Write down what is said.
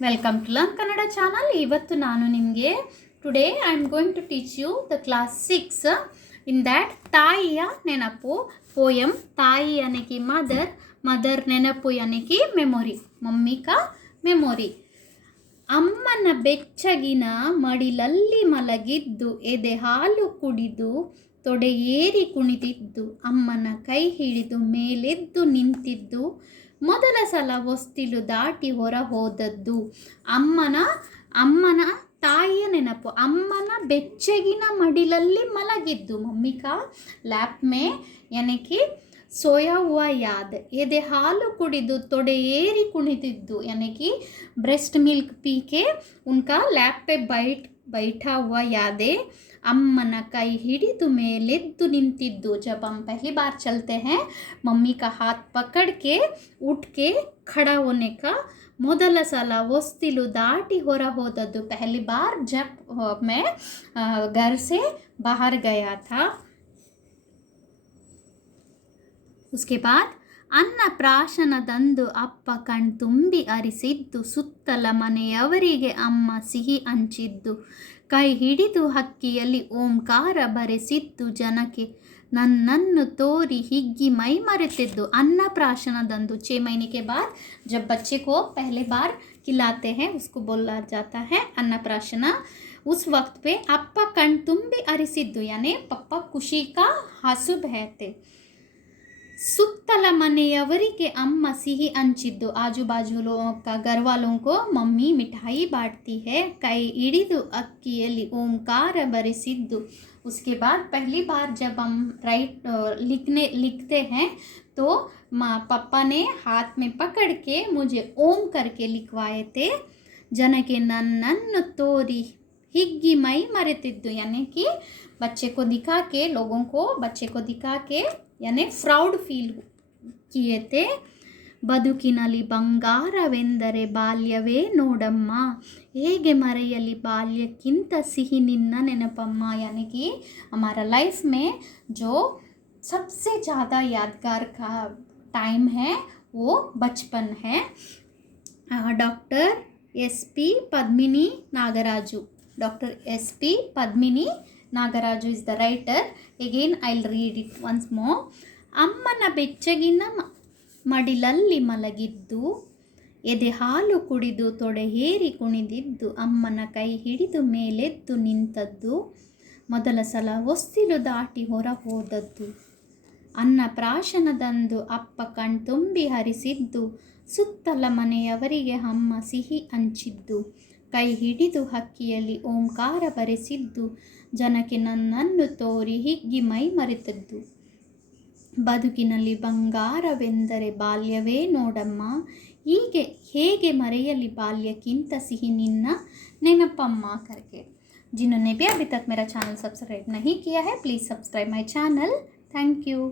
Welcome to learn Kannada channel ಇವತ್ತು ನಾನು ನಿಮಗೆ today I am going to teach you the class six in that ತಾಯಿಯ ನೆನಪು poem ತಾಯಿ ಅನೆಕಿ ಮದರ್ ಮದರ್ ನೆನಪು ಅನೆಕಿ ಮೆಮೊರಿ ಮಮ್ಮಿಕ ಮೆಮೊರಿ ಅಮ್ಮನ ಬೆಚ್ಚಗಿನ ಮಡಿಲಲ್ಲಿ ಮಲಗಿದ್ದು, ಎದೆ ಹಾಲು ಕುಡಿದು, ತೊಡೆ ಏರಿ ಕುಣಿದಿದ್ದು, ಅಮ್ಮನ ಕೈ ಹಿಡಿದು, ಮೇಲೆದ್ದು ನಿಂತಿದ್ದು ಮೊದಲ ಸಲ ಹೊಸ್ತಿಲು ದಾಟಿ ಹೊರ ಹೋದದ್ದು ಅಮ್ಮನ ಅಮ್ಮನ ತಾಯಿಯ ನೆನಪು. ಅಮ್ಮನ ಬೆಚ್ಚಗಿನ ಮಡಿಲಲ್ಲಿ ಮಲಗಿದ್ದು. ಮಮ್ಮಿ ಕಾ ಲ್ಯಾಪ್ ಮೇ ಸೋಯಾ ಹೂವ ಯಾದ್. ಎದೆ ಹಾಲು ಕುಡಿದು ತೊಡೆ ಏರಿ ಕುಣಿತಿದ್ದು ಯಾನಕಿ ಬ್ರೆಸ್ಟ್ ಮಿಲ್ಕ್ ಪೀಕೆ, ಉನ್ಕ ಲ್ಯಾಪ್ ಪೆ ಬೈಟ್ बैठा हुआ यादे अम्मन कई हिड़ू मेले निंतु जब हम पहली बार चलते हैं, मम्मी का हाथ पकड़ के, उठ के खड़ा होने का मोदल साल वस्तील दाटी हो रहा तो पहली बार जब मैं घर से बाहर गया था। उसके बाद ಅನ್ನ ಪ್ರಾಶನದಂದು ಅಪ್ಪ ಕಣ್ತುಂಬಿ ಅರಿಸಿದ್ದು ಸುತ್ತಲ ಮನೆಯವರಿಗೆ ಅಮ್ಮ ಸಿಹಿ ಹಂಚಿದ್ದು ಕೈ ಹಿಡಿದು ಹಕ್ಕಿಯಲ್ಲಿ ಓಂಕಾರ ಬರೆಸಿದ್ದು ಜನಕ್ಕೆ ನನ್ನನ್ನು ತೋರಿ ಹಿಗ್ಗಿ ಮೈ ಮರೆತಿದ್ದು ಅನ್ನ ಪ್ರಾಶನದಂದು छः महीने के बाद जब बच्चे को पहले बार खिलाते हैं उसको बोला जाता है अन्नप्राशना उस वक्त पे अप्पा कण ತುಂಬಿ ಅರಿಸಿದ್ದು यानी पप्पा खुशी का आंसू बहते ಸುತ್ತಲ ಮನೆಯವರಿಗೆ ಅಮ್ಮ ಸಿಹಿ ಹಂಚಿದ್ದು ಆಜು ಬಾಜು ಲೋಕ ಗರ್ವಾಲೋಂಕೋ ಮಮ್ಮಿ ಮಿಠಾಯಿ ಬಾಟ್ತಿ है ಕೈ ಹಿಡಿದು ಅಕ್ಕಿಯಲ್ಲಿ ಓಂಕಾರ ಬರೆಸಿದ್ದು उसके बाद पहली बार जब हम राइट लिखने लिखते हैं तो माँ पापा ने हाथ में पकड़ के मुझे ओम करके लिखवाए थे ಜನಕ್ಕೆ ನನ್ನನ್ನು ತೋರಿ हिग्गी मई मरेतिद्दु यानी कि बच्चे को दिखा के लोगों को बच्चे को दिखा के यानी प्राउड फील किए थे ಬದುಕಿನಲ್ಲಿ ಬಂಗಾರವೆಂದರೆ ಬಾಲ್ಯವೇ ನೋಡಮ್ಮ ಹೇಗೆ ಮರೆಯಲಿ ಬಾಲ್ಯಕ್ಕಿಂತ ಸಿಹಿ ನಿನ್ನ ನೆನಪಮ್ಮ यानी कि हमारा लाइफ में जो सबसे ज़्यादा यादगार का टाइम है वो बचपन है doctor S P Padmini Nagaraju doctor S P Padmini Nagaraju is the writer again I read it once more ಅಮ್ಮನ ಬೆಚ್ಚಗಿನ ಮಡಿಲಲ್ಲಿ ಮಲಗಿದ್ದು, ಎದೆ ಹಾಲು ಕುಡಿದು ತೊಡೆ ಹೇರಿ ಕುಣಿದಿದ್ದು, ಅಮ್ಮನ ಕೈ ಹಿಡಿದು ಮೇಲೆದ್ದು ನಿಂತದ್ದು, ಮೊದಲ ಸಲ ಹೊಸ್ತಿಲು ದಾಟಿ ಹೊರ ಹೋದದ್ದು ಅನ್ನ ಪ್ರಾಶನದಂದು ಅಪ್ಪ ಕಣ್ತುಂಬಿ ಹರಿಸಿದ್ದು, ಸುತ್ತಲ ಮನೆಯವರಿಗೆ ಅಮ್ಮ ಸಿಹಿ ಹಂಚಿದ್ದು, ಕೈ ಹಿಡಿದು ಹಕ್ಕಿಯಲ್ಲಿ ಓಂಕಾರ ಬರೆಸಿದ್ದು ಜನಕ್ಕೆ ನನ್ನನ್ನು ತೋರಿ ಹಿಗ್ಗಿ ಮೈ ಮರೆತದ್ದು ಬದುಕಿನಲ್ಲಿ ಬಂಗಾರವೆಂದರೆ ಬಾಲ್ಯವೇ ನೋಡಮ್ಮ ಹೀಗೆ ಹೇಗೆ ಮರೆಯಲಿ ಬಾಲ್ಯಕ್ಕಿಂತ ಸಿಹಿ ನಿನ್ನ ನೆನಪಮ್ಮ करके जिन्होंने भी अभी तक मेरा चैनल सब्सक्राइब नहीं किया है please subscribe my channel thank you